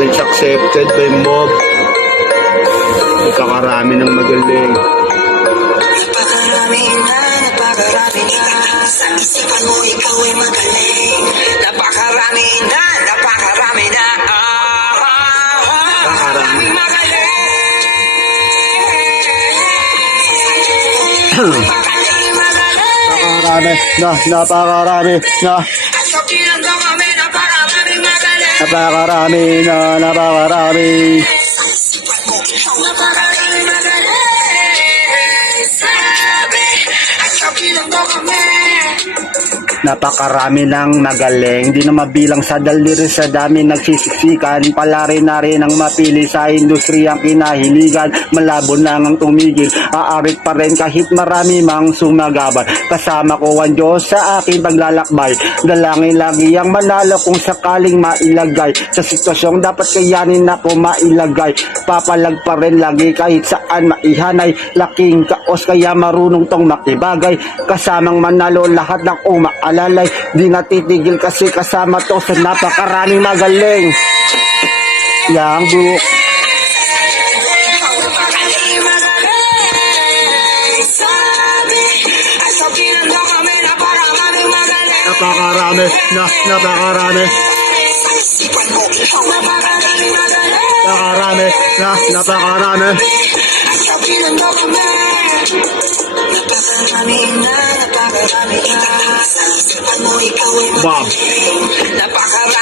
challenge accepted by Mob. Nagkakarami ng magaling. Napakarami na sa isipan mo ikaw ay magaling. Napakarami na Napakarami. magaling. Napakarami na. At sa pinanggang kami, napakarami magaling. Napakarami na, napakarami. Sa isipan mo ikaw napakarami magaling. Sabi, at sa pinanggang kami. Napakarami ng magaling, di na mabilang sa daliri sa dami nagsisiksikan. Palari na rin ang mapili sa industriyang kinahiligan. Malabo na ngang tumigil, aarit pa rin kahit marami mang sumagaban. Kasama ko ang Diyos sa aking paglalakbay. Dalangin lagi ang manalo kung sakaling mailagay. Sa sitwasyong dapat kayanin ako mailagay. Papalag pa rin lagi kahit saan maihanay. Laking kaos kaya marunong tong makibagay. Kasamang manalo lahat ng umaalalay. Di natitigil kasi kasama to sa napakaraming magaling. Yang buhok. Napakarami na, napakarami. Napakarami na, napakarami. Bob. Napakarami